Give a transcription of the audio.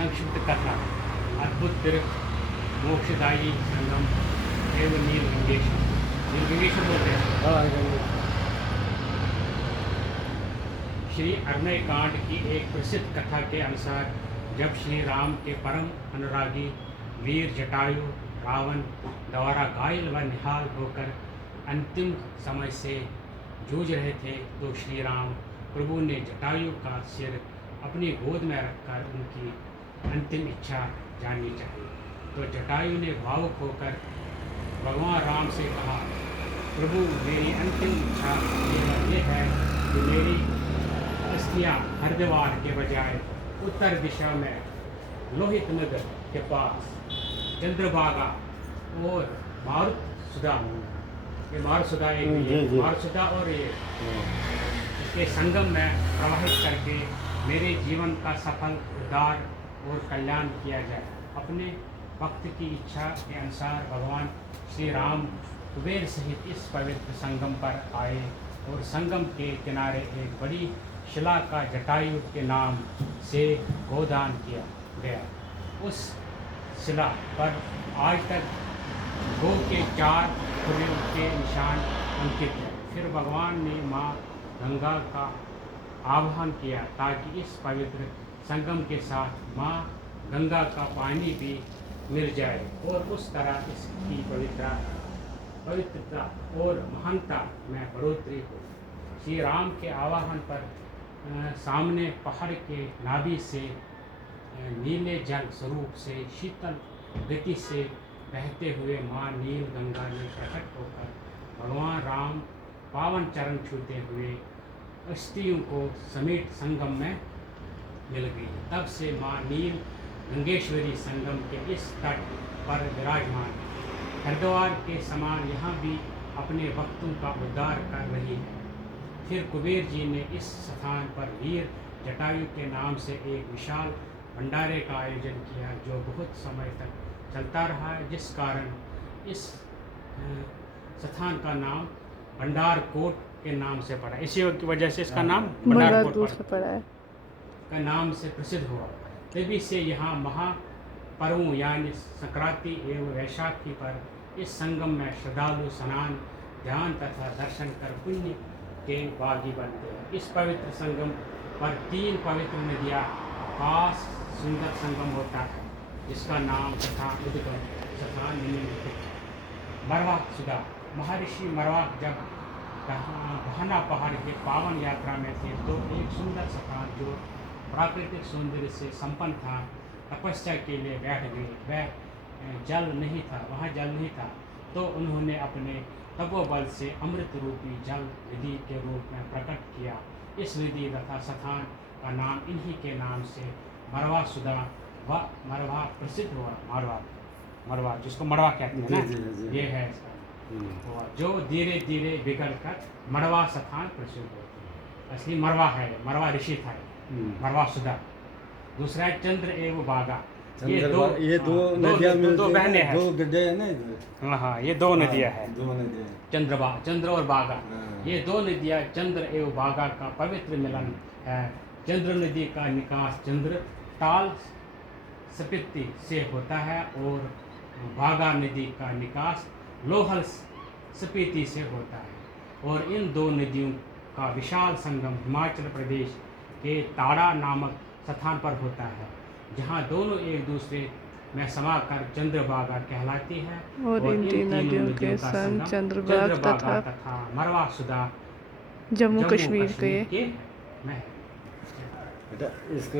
संक्षिप्त कथा अद्भुत तीर्थ मोक्षदायी संगम एवं नीलगंगेश्वर बोलते हैं। श्री अरण्य कांड की एक प्रसिद्ध कथा के अनुसार जब श्री राम के परम अनुरागी वीर जटायु रावण द्वारा घायल व निहाल होकर अंतिम समय से जूझ रहे थे तो श्री राम प्रभु ने जटायु का सिर अपनी गोद में रखकर उनकी अंतिम इच्छा जाननी चाहिए। तो जटायु ने भावुक होकर भगवान राम से कहा, प्रभु मेरी अंतिम इच्छा ये है कि मेरी अस्थियाँ हरिद्वार के बजाय उत्तर दिशा में लोहित नगर के पास चंद्रभागा और मारुतसुधा, ये मारुतसुधा एक मारुतसुधा और ये इसके संगम में प्रवाहित करके मेरे जीवन का सफल उद्धार और कल्याण किया जाए। अपने भक्त की इच्छा के अनुसार भगवान श्री राम कुबेर सहित इस पवित्र संगम पर आए और संगम के किनारे एक बड़ी शिला का जटायु के नाम से गोदान किया गया। उस शिला पर आज तक गो के 4 खुरों के निशान अंकित हैं। फिर भगवान ने माँ गंगा का आह्वान किया ताकि इस पवित्र संगम के साथ माँ गंगा का पानी भी मिल जाए और उस तरह इसकी पवित्रता और महानता में बढ़ोतरी हो। श्री राम के आह्वान पर सामने पहाड़ के नाभि से नीले जल स्वरूप से शीतल गति से बहते हुए माँ नील गंगा ने प्रकट होकर भगवान राम पावन चरण छूते हुए अस्थियों को समेत संगम में मिल गई। तब से माँ नील गंगेश्वरी संगम के इस तट पर विराजमान हरिद्वार के समान यहाँ भी अपने भक्तों का उद्धार कर रही है। फिर कुबेर जी ने इस स्थान पर वीर जटायु के नाम से एक विशाल भंडारे का आयोजन किया जो बहुत समय तक चलता रहा, जिस कारण इस स्थान का नाम भंडारकोट के नाम से पड़ा। इसी की वजह से इसका नाम भंडारकोट पड़ा है का नाम से प्रसिद्ध हुआ। तभी से यहाँ महापर्वों यानी संक्रांति एवं वैशाखी पर इस संगम में श्रद्धालु स्नान ध्यान तथा दर्शन कर पुण्य के भागी बनते हैं। इस पवित्र संगम पर 3 पवित्र नदियाँ पास सुंदर संगम होता है जिसका नाम तथा उद्गम स्थान निम्नलिखित। मरवा सुधा महर्षि मरवा जब बहाना पहाड़ के पावन यात्रा में थे तो एक सुंदर स्थान जो प्राकृतिक सौंदर्य से संपन्न था तपस्या के लिए बैठ गए। वह जल नहीं था, वहाँ जल नहीं था, तो उन्होंने अपने तपोबल से अमृत रूपी जल विधि के रूप में प्रकट किया। इस विधि तथा स्थान का नाम इन्हीं के नाम से मरवा सुधा व मरवा प्रसिद्ध हुआ। मरवा जिसको मरवा कहते हैं ना, ये है इसका जो धीरे धीरे बिगड़ कर मरवा स्थान प्रसिद्ध होती है। असली मरवा है, मरवा ऋषि था मरवा सुधा। दूसरा है चंद्र एवं बागा। ये दो नदियाँ दो बहनें हैं, 2 गड्ढे हैं ना। हाँ, ये 2 नदियाँ हैं, 2 नदियाँ चंद्र और बागा। ये 2 नदियाँ चंद्र एवं बागा का पवित्र मिलन है। चंद्र नदी का निकास चंद्र ताल स्फीति से होता है और बागा नदी का निकास लोहल स्फीति से होता है। और इन 2 नदियों का विशाल संगम हिमाचल प्रदेश के ताड़ा नामक स्थान पर होता है जहाँ दोनों एक दूसरे में समाकर चंद्रभागा कहलाती है। और इन 3 नदियों के संग चंद्रभागा तथा मरवा सुधा जम्मू कश्मीर के में है। इसको